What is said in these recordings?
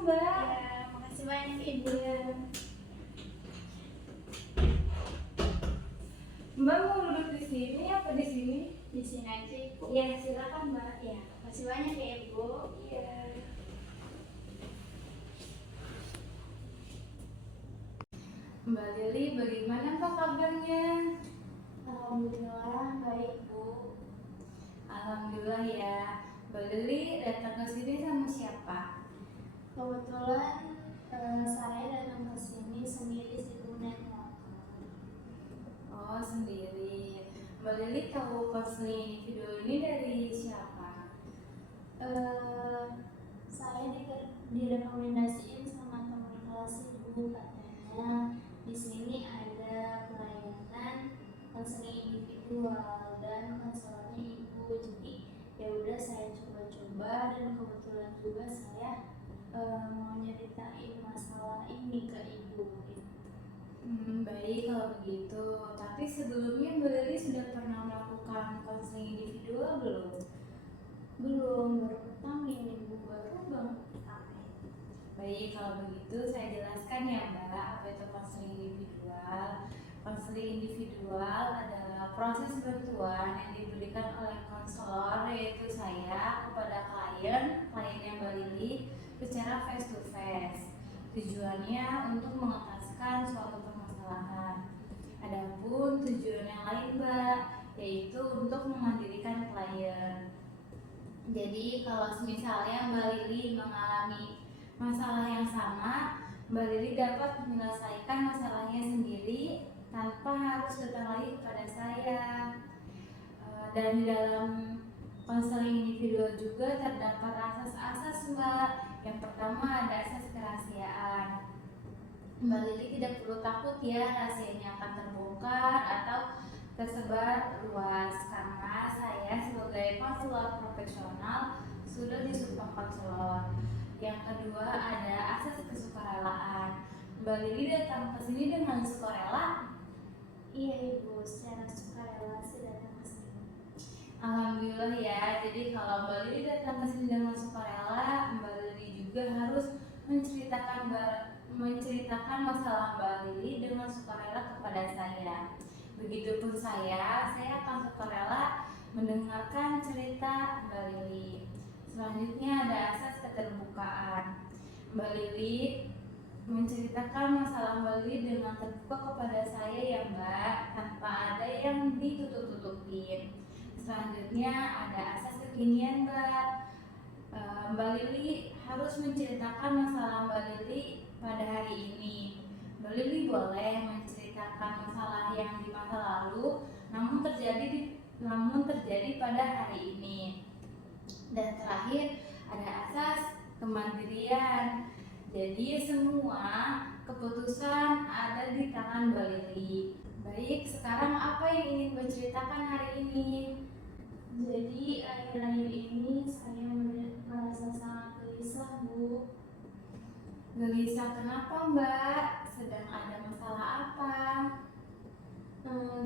Mbak. Ya, makasih banyak Ibu. Iya. Mbak mau duduk di sini apa di sini? Di sini aja Ibu. Iya, silakan Mbak. Ya, makasih banyak ya Ibu. Iya. Mbak Lili, bagaimana Pak kabarnya? Alhamdulillah baik Bu. Alhamdulillah ya. Mbak Lili datang ke sini sama siapa? Kebetulan saya datang ke sini sendiri sih Bu, naik motor. Oh, sendiri. Mbak Lili tahu konseling video ini dari siapa? Saya direkomendasiin sama teman kelas Ibu, katanya di sini ada pelayanan konseling individual dan konselornya Ibu. Jadi ya udah saya coba-coba dan kebetulan juga saya mau nyeritain masalah ini ke Ibu. Baik kalau begitu. Tapi sebelumnya Mbak Lili sudah pernah melakukan konseling individual belum? Belum, baru pertama ini Bu, baru banget pertama. Baik, kalau begitu saya jelaskan ya Mbak, apa itu konseling individual. Konseling individual adalah proses bantuan yang diberikan oleh konselor, yaitu saya, kepada kliennya Mbak Lili secara face to face. Tujuannya untuk mengentaskan suatu permasalahan. Adapun tujuan yang lain Mbak, yaitu untuk memandirikan klien. Jadi kalau misalnya Mbak Lili mengalami masalah yang sama, Mbak Lili dapat menyelesaikan masalahnya sendiri tanpa harus datang lagi kepada saya. Dan di dalam konseling individual juga terdapat asas-asas Mbak. Yang pertama ada asas kerahasiaan. Mbak Lili tidak perlu takut ya rahasianya akan terbongkar atau tersebar luas, karena saya sebagai konselor profesional sudah disumpah konselor. Yang kedua ada asas kesukarelaan. Mbak Lili datang ke sini dengan sukarela? Iya Ibu, secara sukarela saya datang ke sini. Alhamdulillah ya. Jadi kalau Mbak Lili datang ke sini dengan sukarela, Mbak Lili juga harus menceritakan masalah Mbak Lili dengan sukarela kepada saya. Begitupun saya akan sukarela mendengarkan cerita Mbak Lili. Selanjutnya ada asas keterbukaan. Mbak Lili menceritakan masalah Mbak Lili dengan terbuka kepada saya ya Mbak, tanpa ada yang ditutup-tutupin. Selanjutnya ada asas kekinian Mbak. Mbak Lili harus menceritakan masalah Mbak Lili pada hari ini. Mbak Lili boleh menceritakan masalah yang di masa lalu namun terjadi pada hari ini. Dan terakhir ada asas kemandirian. Jadi semua keputusan ada di tangan Mbak Lili. Baik, sekarang apa yang ingin Mbak ceritakan hari ini? Jadi akhir-akhir ini saya merasa sangat gelisah Bu. Gelisah kenapa Mbak? Sedang ada masalah apa?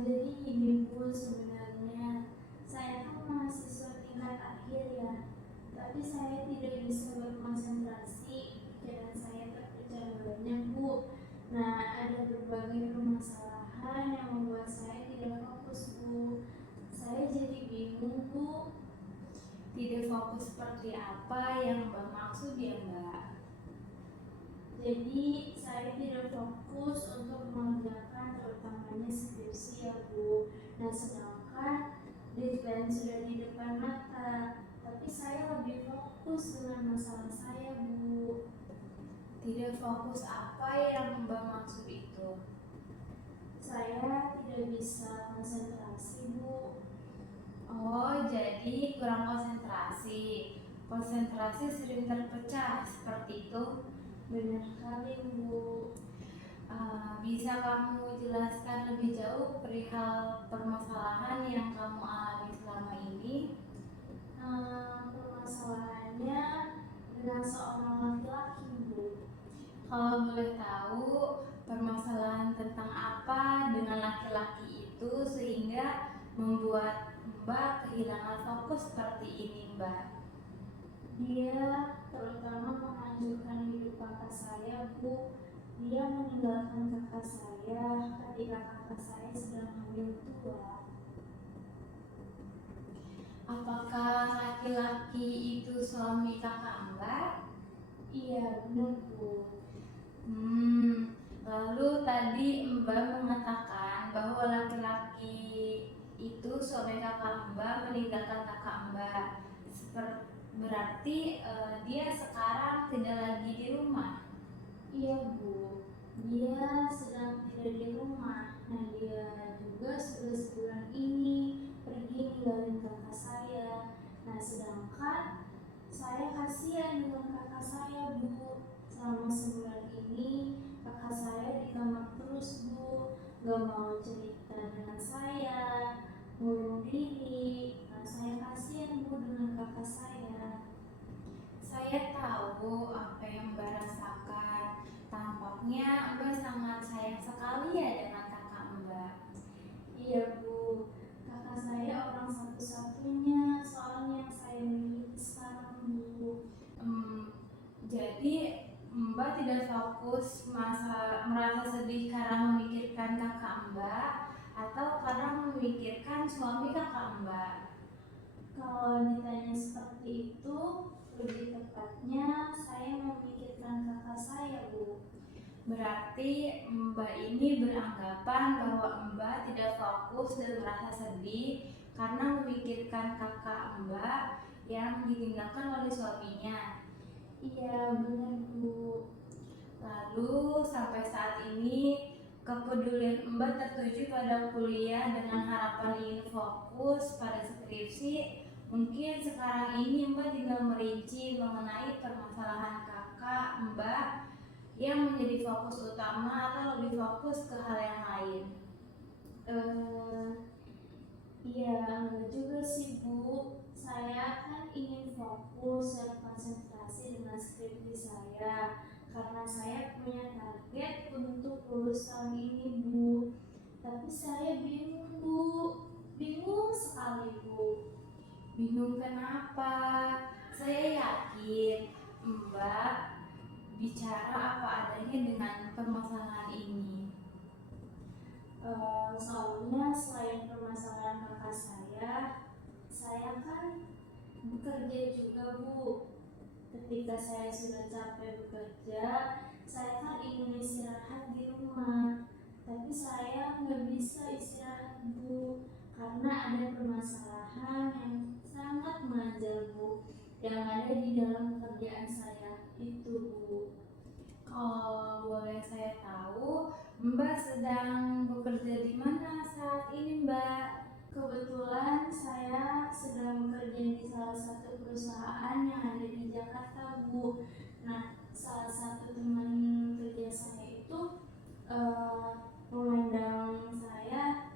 Jadi ini Bu, sebenarnya saya kan mahasiswa tingkat akhir ya, tapi saya tidak bisa berkonsentrasi, pikiran saya terpecah banyak Bu. Nah, ada berbagai permasalahan yang membuat saya tidak fokus Bu. Saya jadi bingung Bu. Tidak fokus seperti apa yang Mbak maksud ya Mbak? Jadi saya tidak fokus untuk mengerjakan terutamanya skripsi ya Bu. Nah, sedangkan deadline sudah di depan mata, tapi saya lebih fokus dengan masalah saya Bu. Tidak fokus apa yang Mbak maksud itu? Saya tidak bisa konsentrasi Bu. Oh, jadi kurang konsentrasi. Konsentrasi sering terpecah seperti itu. Benar sekali Bu. Bisa kamu jelaskan lebih jauh perihal permasalahan yang kamu alami selama ini? Permasalahannya dengan seorang laki-laki Bu. Kalau boleh tahu, permasalahan tentang apa dengan laki-laki itu sehingga membuat Mbak kehilangan fokus seperti ini Mbak? Dia terutama menghancurkan hidup kakak saya, Bu. Dia meninggalkan kakak saya ketika kakak saya sedang hamil tua. Apakah laki-laki itu suami kakak Mbak? Iya, benar, Bu. Lalu tadi Mbak mengatakan bahwa laki-laki itu suami kakak Mbak meninggalkan kakak Mbak. Berarti dia sekarang tidak lagi di rumah. Iya, Bu. Dia sedang tidak di rumah. Nah, dia juga sudah sebulan ini pergi ninggalin kakak saya. Nah, sedangkan saya kasihan dengan kakak saya, Bu. Selama sebulan ini kakak saya di kamar terus, Bu. Gak mau cerita dengan saya, ngurung diri. Nah, saya kasihan, Bu, dengan kakak saya. Saya tahu apa yang Mbak rasakan. Tampaknya Mbak sangat sayang sekali ya dengan kakak Mbak. Iya, Bu. Kakak saya orang satu-satunya soalnya yang saya miliki sekarang, Bu. Jadi Mbak tidak fokus merasa sedih karena memikirkan kakak Mbak atau karena memikirkan suami kakak Mbak? Kalau ditanya seperti itu, lebih tepatnya saya memikirkan kakak saya, Bu. Berarti Mbak ini beranggapan bahwa Mbak tidak fokus dan merasa sedih karena memikirkan kakak Mbak yang ditinggalkan oleh suaminya. Iya, benar, Bu. Lalu sampai saat ini kepedulian Mbak tertuju pada kuliah dengan harapan ingin fokus pada skripsi. Mungkin sekarang ini Mbak tinggal merinci mengenai permasalahan kakak Mbak yang menjadi fokus utama atau lebih fokus ke hal yang lain. Iya, enggak juga sih, Bu. Saya kan ingin fokus dan konsentrasi dengan skripsi saya karena saya punya target untuk lulus tahun ini, Bu. Tapi saya bingung, Bu. Bingung sekali, Bu. Bingung kenapa? Saya yakin Mbak bicara apa adanya dengan permasalahan ini. Soalnya selain permasalahan kakak saya kan bekerja juga, Bu. Ketika saya sudah capek bekerja, saya kan ingin istirahat di rumah. Tapi saya nggak bisa istirahat, Bu, karena ada permasalahan yang sangat menonjol, Bu, yang ada di dalam pekerjaan saya itu, Bu. Kalau boleh saya tahu, Mbak sedang bekerja di mana saat ini, Mbak? Kebetulan saya sedang bekerja di salah satu perusahaan yang ada di Jakarta, Bu. Nah, salah satu teman kerja saya itu memandang saya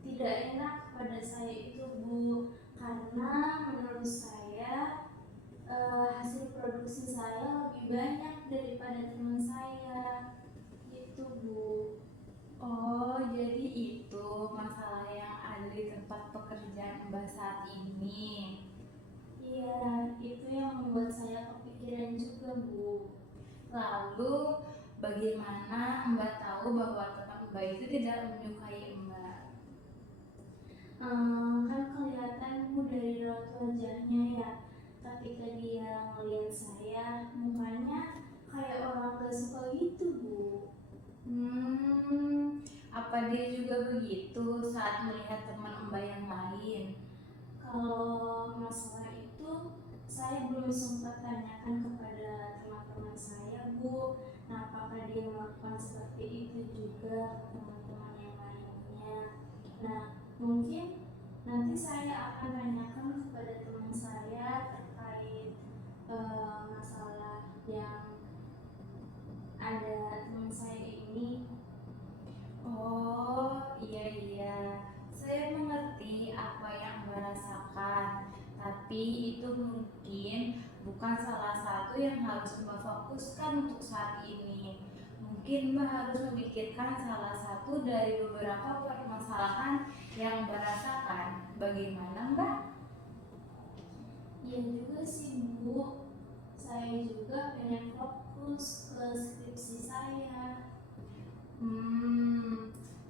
tidak enak kepada saya itu, Bu, karena menurut saya hasil produksi saya lebih banyak daripada teman saya, gitu, Bu. Oh, jadi itu masalah yang ada di tempat pekerjaan Mbak saat ini. Iya, itu yang membuat saya kepikiran juga, Bu. Lalu, bagaimana Mbak tahu bahwa teman Mbak itu tidak menyukai Mbak? Kan kelihatan, Bu, dari raut wajahnya ya. Ketika dia ngeliat saya, mukanya kayak orang gak suka gitu, Bu. Apa dia juga begitu saat melihat teman Mbak yang lain? Kalau masalah itu, saya belum sempat tanyakan kepada teman-teman saya, Bu. Nah, apakah dia melakukan seperti itu juga ke teman-teman yang lainnya? Nah, mungkin nanti saya akan tanyakan kepada teman saya terkait masalah yang ada teman saya ini. Oh, iya. Saya mengerti apa yang Mbak rasakan. Tapi itu mungkin bukan salah satu yang harus Mbak fokuskan untuk saat ini. Mungkin Mbak harus memikirkan salah satu dari beberapa permasalahan yang Mbak rasakan. Bagaimana, Mbak? Iya juga sih, Bu. Saya juga pengen fokus saya.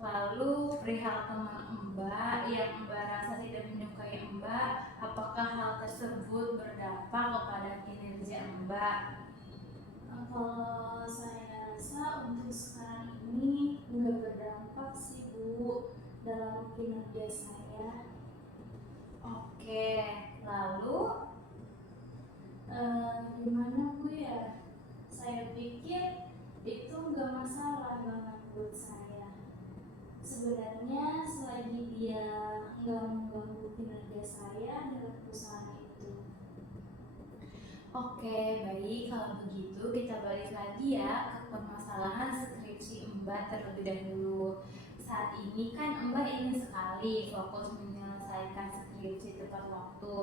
Lalu perihal teman Mbak yang Mbak rasa tidak menyukai Mbak, apakah hal tersebut berdampak kepada kinerja Mbak? Kalau saya rasa untuk sekarang ini nggak berdampak sih Bu dalam kinerja saya. Oke, lalu Gimana Bu ya? Saya pikir itu nggak masalah banget buat saya. Sebenarnya selagi dia nggak mengganggu kinerja saya dalam perusahaan itu. oke, baik, kalau begitu kita balik lagi ya ke permasalahan skripsi Mbak terlebih dahulu. Saat ini kan Mbak ingin sekali fokus menyelesaikan skripsi tepat waktu.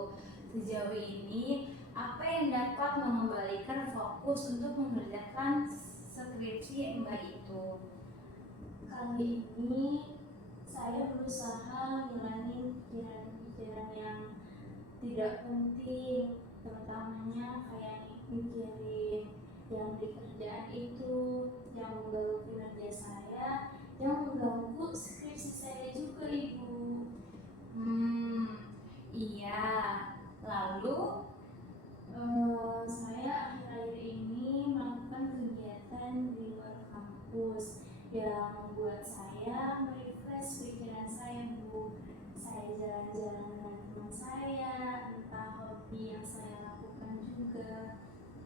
Sejauh ini, apa yang dapat mengembalikan fokus untuk mengerjakan skripsi Mbak itu? Kali ini saya berusaha ngilangin pikiran-pikiran yang tidak penting, terutamanya kayak mikirin yang di kerjaan itu, yang mengganggu kinerja saya, yang mengganggu skripsi saya juga Ibu. Iya. Lalu, Saya akhir-akhir ini melakukan kegiatan di luar kampus yang membuat saya merefresh pikiran saya Bu. Saya jalan-jalan dengan teman saya, entah hobi yang saya lakukan juga.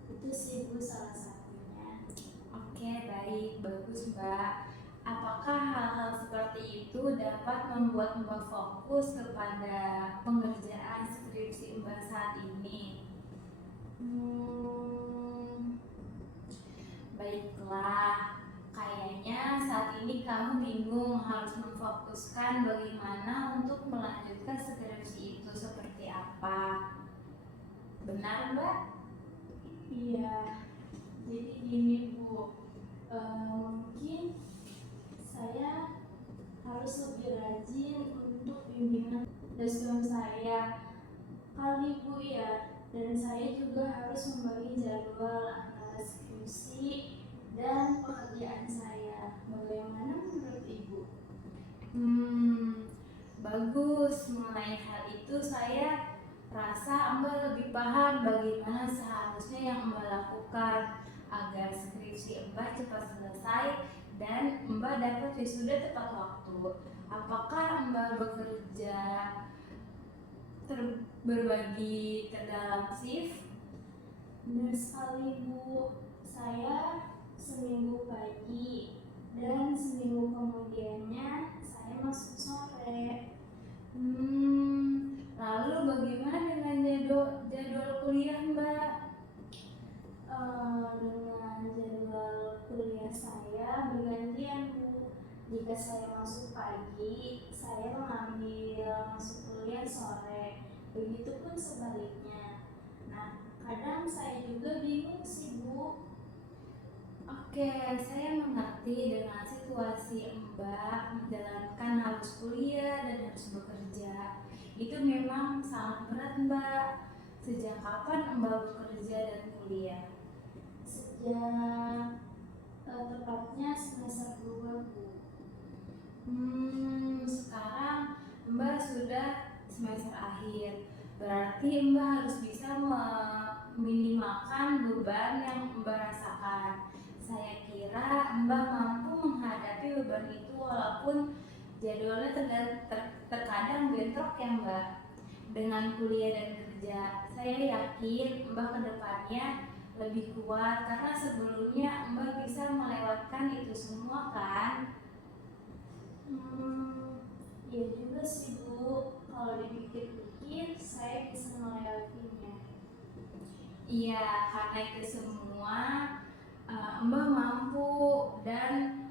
Itu sih Bu salah satunya. oke, baik, bagus Mbak. Apakah hal-hal seperti itu dapat membuat Mbak fokus kepada pengerjaan skripsi Mbak saat ini? Baiklah, kayaknya saat ini kamu bingung harus memfokuskan bagaimana untuk melanjutkan skripsi itu seperti apa. Benar, Mbak? Iya, jadi gini Bu, mungkin saya harus lebih rajin untuk bimbingan dosen saya kali Bu ya, dan saya juga harus membagi jadwal antara skripsi dan pekerjaan saya. Bagaimana menurut Ibu? Bagus. Mengenai hal itu saya rasa Mbak lebih paham bagaimana seharusnya yang Mbak lakukan agar skripsi Mbak cepat selesai dan Mbak dapat wisuda tepat waktu. Apakah Mbak bekerja berbagi ke dalam shift? Benar sekali Bu, saya seminggu pagi dan seminggu kemudiannya saya masuk sore. Lalu bagaimana dengan jadwal kuliah Mbak? Dengan jadwal kuliah saya bergantian Bu. Jika saya masuk pagi, saya mengambil masuk kuliah sore. Begitupun sebaliknya. Nah, kadang saya juga bingung sih Bu. Oke, saya mengerti dengan situasi Mbak menjalankan harus kuliah dan harus bekerja. Itu memang sangat berat Mbak. Sejak kapan Mbak bekerja dan kuliah? Sejak tepatnya semester 2 Bu. Sekarang Mbak sudah semester akhir. Berarti Mbak harus bisa meminimalkan beban yang Mbak rasakan. Saya kira Mbak mampu menghadapi beban itu walaupun jadwalnya terkadang bentrok ya Mbak. Dengan kuliah dan kerja, saya yakin Mbak kedepannya lebih kuat karena sebelumnya Mbak bisa melewatkan itu semua kan? Ya juga sih Bu, kalau dipikir-pikir saya bisa melewatinya. Iya, karena itu semua Mbak mampu dan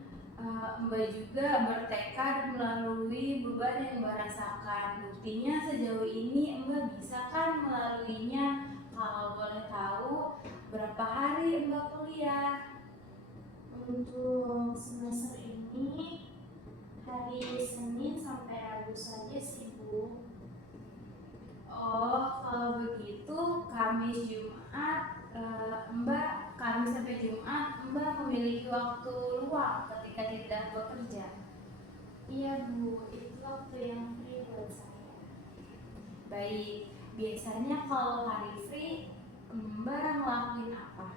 Mbak juga bertekad melalui beban yang Mbak rasakan. Buktinya sejauh ini Mbak bisa kan melaluinya. Kalau boleh tahu berapa hari Mbak kuliah? Untuk semester ini hari Senin sampai Rabu saja sih Bu. Oh, kalau begitu Kamis Jumat Mbak Kamis sampai Jumat Mbak memiliki waktu waktu luang ketika tidak bekerja? Iya Bu, itu waktu yang free buat saya. Baik, biasanya kalau hari free, Mbak ngelakuin apa?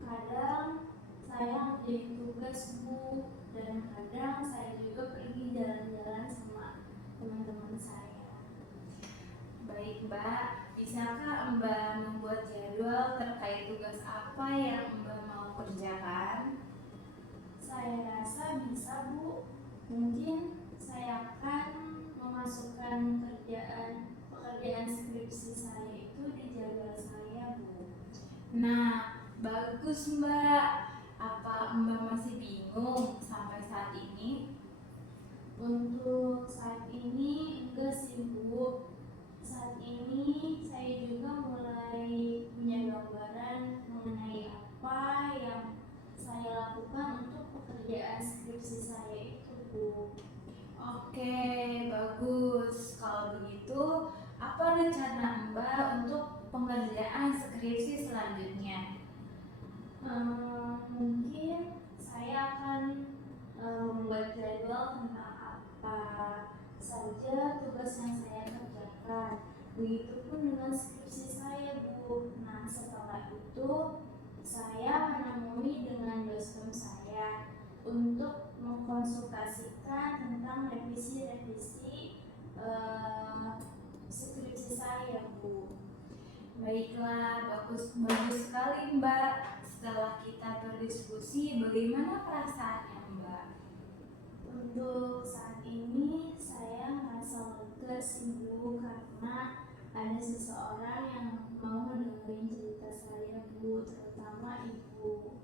Kadang saya ngerjain tugas Bu, dan kadang saya juga pergi jalan-jalan sama teman-teman saya. Baik Mbak, bisakah Mbak membuat jadwal terkait tugas apa yang Mbak mau kerjakan? Saya rasa bisa Bu. Mungkin saya akan memasukkan pekerjaan skripsi saya itu di jadwal saya Bu. Nah, bagus Mbak. Apa Mbak masih bingung sampai saat ini? Untuk saat ini enggak sih Bu. Saat ini saya juga mulai punya gambaran mengenai apa yang saya lakukan untuk pekerjaan skripsi saya itu Bu. Oke, bagus. Kalau begitu, apa rencana Mbak untuk pengerjaan skripsi selanjutnya? Mungkin saya akan membuat jadwal tentang apa saja tugas yang saya kerjakan. Begitupun dengan skripsi saya Bu. Nah setelah itu saya menemui dengan dosen saya untuk mengkonsultasikan tentang revisi-revisi skripsi saya Bu. Baiklah, bagus sekali Mbak. Setelah kita berdiskusi, bagaimana perasaannya Mbak? Untuk saat ini saya merasa lega sih Bu, karena ada seseorang yang mau dengerin cerita saya Bu, terutama Ibu.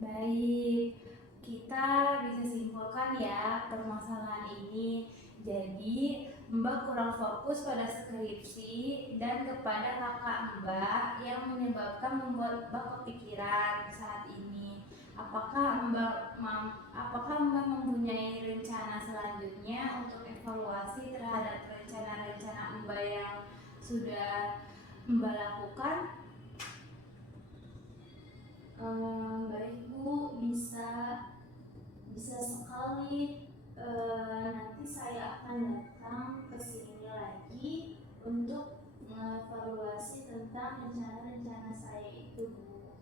Baik, kita bisa simpulkan ya permasalahan ini. Jadi, Mbak kurang fokus pada skripsi dan kepada kakak Mbak yang menyebabkan membuat Mbak kepikiran saat ini. Apakah Mbak mempunyai rencana selanjutnya untuk evaluasi terhadap rencana-rencana Mbak yang sudah Mbak lakukan? Baik Bu, bisa sekali. Nanti saya akan datang ke sini lagi untuk mengevaluasi tentang rencana-rencana saya itu Bu.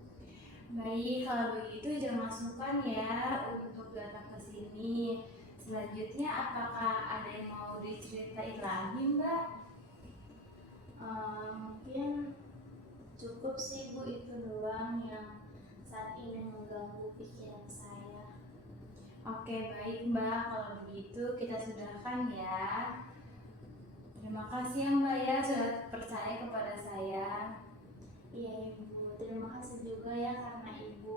Baik, kalau begitu jangan sungkan ya untuk datang ke sini. Selanjutnya, apakah ada yang mau diceritain lagi, Mbak? Mungkin cukup sih Bu, itu doang yang saat ini mengganggu pikiran saya. Oke, baik Mbak. Kalau begitu kita sudahkan ya. Terima kasih ya Mbak ya sudah percaya kepada saya. Iya Ibu, terima kasih juga ya karena Ibu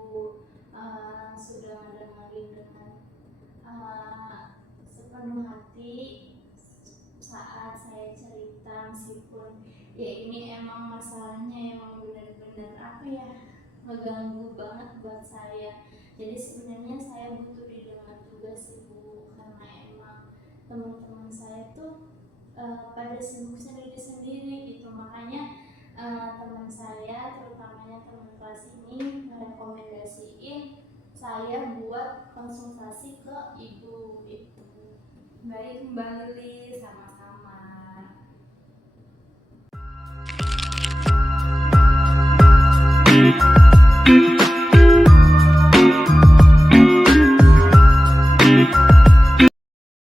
sudah mendengarin dengan sepenuh hati saat saya cerita, meskipun ya ini emang masalahnya emang benar-benar apa ya, ngeganggu banget buat saya. Jadi sebenarnya saya butuh didengar juga sih Bu, karena emang teman-teman saya tuh pada sibuk sendiri-sendiri gitu, makanya teman saya, terutamanya teman kelas ini, merekomendasiin saya buat konsultasi ke Ibu gitu. Baik Mbak Lili, sama